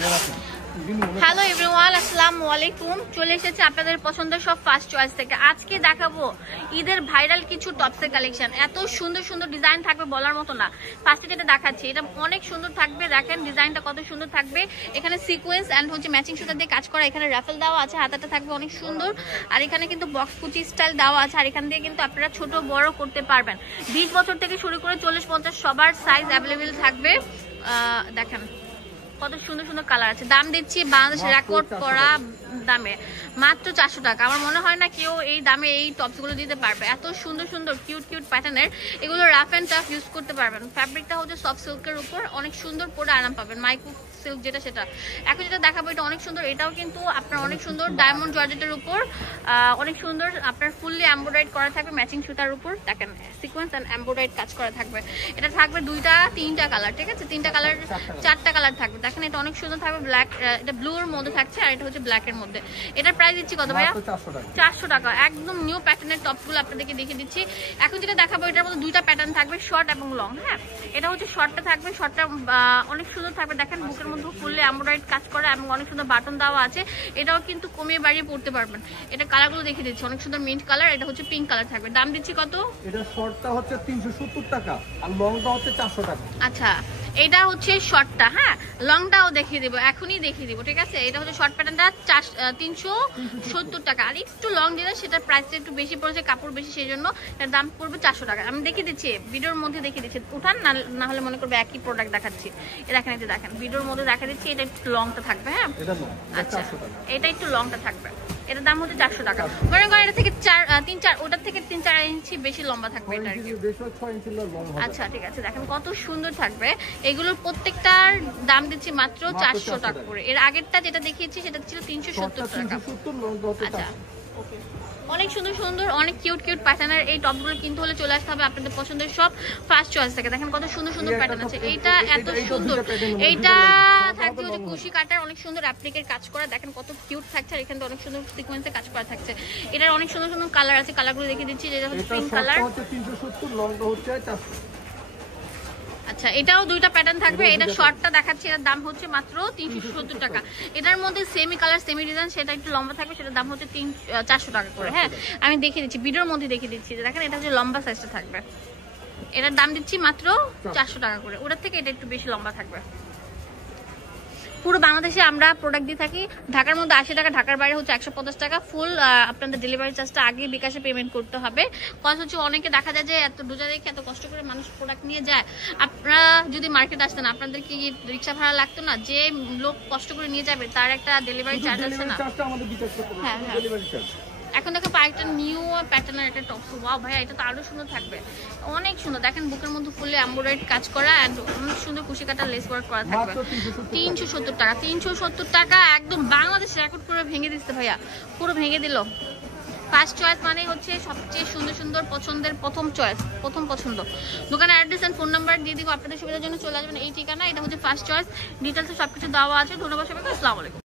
Hello everyone, আসসালামু আলাইকুম। চলে এসেছে আপনাদের পছন্দের সব ফার্স্ট চয়েস থেকে। আজকে দেখাবো ঈদের ভাইরাল কিছু টপসের কালেকশন। এত সুন্দর সুন্দর ডিজাইন থাকবে বলার মতো না। ফার্স্টে যেটা দেখাচ্ছি এটা অনেক সুন্দর থাকবে, দেখেন ডিজাইনটা কত সুন্দর থাকবে। এখানে সিকোয়েন্স অ্যান্ড হচ্ছে ম্যাচিং সুতা দিয়ে কাজ করা, এখানে রাফেল দেওয়া আছে, হাতাটা থাকবে অনেক সুন্দর। আর এখানে কিন্তু বক্স কুচি স্টাইল দেওয়া আছে, আর এখান দিয়ে কিন্তু আপনারা ছোট বড় করতে পারবেন। 20 বছর থেকে শুরু করে 40-50 সবার সাইজ অ্যাভেলেবেল থাকবে। দেখেন কত সুন্দর সুন্দর কালার আছে। দাম দিচ্ছি বাংলাদেশ রেকর্ড করা দামে, মাত্র 400 টাকা। আমার মনে হয় না কেউ এই দামে এই টপসগুলো দিতে পারবে। এত সুন্দর সুন্দর কিউট কিউট প্যাটার্নের, এগুলো রাফ অ্যান্ড টাফ ইউজ করতে পারবেন। ফ্যাব্রিকটা হচ্ছে সফট সিল্কের উপর, অনেক সুন্দর পরে আরাম পাবেন। মাইক্রো সিল্ক যেটা সেটা। এখন যেটা দেখাবো এটা অনেক সুন্দর, এটাও কিন্তু আপনার অনেক সুন্দর ডায়মন্ড জর্জেটের উপর, অনেক সুন্দর আপনার ফুললি এমব্রয়ডারি করা থাকবে ম্যাচিং সুতার উপর। দেখেন সিকোয়েন্স অ্যান্ড এমব্রয়ডারি কাজ করা থাকবে। এটা থাকবে 2-3টা কালার, ঠিক আছে? 3টা কালার 4টা কালার থাকবে। দেখেন এটা অনেক সুন্দর থাকবে, ব্ল্যাক, এটা ব্লুর মধ্যে থাকছে, আর এটা হচ্ছে ব্ল্যাকের মধ্যে। এটার প্রাইস দিচ্ছি কত ভাইয়া? 400 টাকা। একদম নিউ প্যাটার্নের টপগুলো আপনাদেরকে দেখিয়ে দিচ্ছি। এখন যেটা দেখাবো এটার মধ্যে 2টা প্যাটার্ন থাকবে, শর্ট এবং লং। হ্যাঁ, এটা হচ্ছে শর্টটা থাকবে, শর্টটা অনেক সুন্দর থাকবে। দেখেন বুকের মধ্যে ফুললি এমব্রয়ডারি কাজ করা এবং অনেক সুন্দর বাটন দেওয়া আছে। এটাও কিন্তু কমিয়ে বাড়িয়ে পড়তে পারবেন। এটা কালারগুলো দেখিয়ে দিচ্ছি, অনেক সুন্দর মিন্ট কালার, এটা হচ্ছে পিঙ্ক কালার থাকবে। দাম দিচ্ছি কত? এটা শর্টটা হচ্ছে 370 টাকা আর লংটা হচ্ছে 400 টাকা। আচ্ছা, এটা হচ্ছে শর্টটা, হ্যাঁ, লংটাও দেখিয়ে দিব, এখনই দেখিয়ে দিব, ঠিক আছে? এটা হচ্ছে শর্ট প্যাটার্নটা 370 টাকা। আর একটু লং দিলে সেটার প্রাইসটা একটু বেশি পড়েছে, কাপড় বেশি, সেই জন্য এটার দাম পড়বে 400 টাকা। আমি দেখিয়ে দিচ্ছি, ভিডিওর মধ্যে দেখিয়ে দিচ্ছি, উঠান না হলে মনে করবে একই প্রোডাক্ট দেখাচ্ছি। এটা দেখেন, এটা দেখেন, ভিডিওর মধ্যে দেখা দিচ্ছি। এটা একটু লংটা থাকবে, হ্যাঁ, আচ্ছা, এটা একটু লংটা থাকবে। এটার দাম হচ্ছে 400 টাকা। মনে করেন এটা থেকে 3-4, ওটার থেকে 3-4 ইঞ্চি বেশি লম্বা থাকবে এটা আর কি। আচ্ছা, ঠিক আছে। দেখেন কত সুন্দর থাকবে। এগুলোর প্রত্যেকটার দাম দিচ্ছি মাত্র 400 টাকা করে। এর আগেরটা যেটা দেখিয়েছি সেটা ছিল 370 টাকা। আচ্ছা, ওকে। অনেক সুন্দর সুন্দর, অনেক কিউট কিউট প্যাটার্নের এই টপগুলো কিন্তু হলে চলে আসতে হবে আপনাদের পছন্দের সব ফার্স্ট চয়েস থেকে। দেখেন কত সুন্দর সুন্দর প্যাটার্ন আছে। এইটা এত সুন্দর, এইটা থাকছে হচ্ছে কুশি কাটার, অনেক সুন্দর অ্যাপ্লিকের কাজ করা। দেখেন কত কিউট থাকছে, আর এখানে অনেক সুন্দর সিকোয়েন্সে কাজ করা থাকছে। এটার অনেক সুন্দর সুন্দর কালার আছে, কালারগুলো দেখিয়ে দিচ্ছি। যেটা হচ্ছে পিঙ্ক কালার, 370, লংটা হচ্ছে 400। আচ্ছা, এটাও 2টা প্যাটার্ন থাকবে। এটা শর্টটা দেখাচ্ছি, এটার দাম হচ্ছে মাত্র 370 টাকা। এটার মধ্যে সেমি কালার সেমি ডিজাইন, সেটা একটু লম্বা থাকবে, সেটার দাম হচ্ছে 400 টাকা করে। হ্যাঁ, আমি দেখিয়ে দিচ্ছি, ভিডিওর মধ্যে দেখিয়ে দিচ্ছি। দেখেন এটা হচ্ছে লম্বা সাইজটা থাকবে, এটার দাম দিচ্ছি মাত্র 400 টাকা করে। ওটার থেকে এটা একটু বেশি লম্বা থাকবে। পুরো বাংলাদেশে আমরা প্রোডাক্ট দিয়ে থাকি। ঢাকার মধ্যে 80 টাকা, ঢাকার বাইরে হচ্ছে 150 টাকা। ফুল আপনাদের ডেলিভারি চার্জটা আগে বিকাশে পেমেন্ট করতে হবে। কজ হচ্ছে অনেকে দেখা যায় যে এত রোজা রেখে এত কষ্ট করে মানুষ প্রোডাক্ট নিয়ে যায়। আপনারা যদি মার্কেট আসতেন, আপনাদের কি রিক্সা ভাড়া লাগতো না? যে লোক কষ্ট করে নিয়ে যাবে তার একটা ডেলিভারি চার্জ আছে না? হ্যাঁ, এখন দেখো আরেকটা নিউ প্যাটার্নের একটা টপ। ওয়াও ভাইয়া, এটা তো আরো সুন্দর থাকবে, অনেক সুন্দর। দেখেন বুকের মধ্যে ফুলে এমব্রয়ডারি কাজ করা, এন্ড অনেক সুন্দর কুশি কাটা লেস ওয়ার্ক করা থাকবে। 370 টাকা। 370 টাকা একদম বাংলাদেশ রেকর্ড করে ভেঙে দিচ্ছে ভাইয়া, পুরো ভেঙে দিল। ফার্স্ট চয়েস মানে হচ্ছে সবচেয়ে সুন্দর সুন্দর পছন্দের প্রথম চয়েস, প্রথম পছন্দ। দোকানের অ্যাড্রেস এন্ড ফোন নাম্বার দিয়ে দিব, আপনাদের সুবিধার জন্য চলে আসবেন এই ঠিকানা। এটা হচ্ছে ফার্স্ট চয়েস, ডিটেলসে সবকিছু দেওয়া আছে। ধন্যবাদ সবাইকে, আসসালামু আলাইকুম।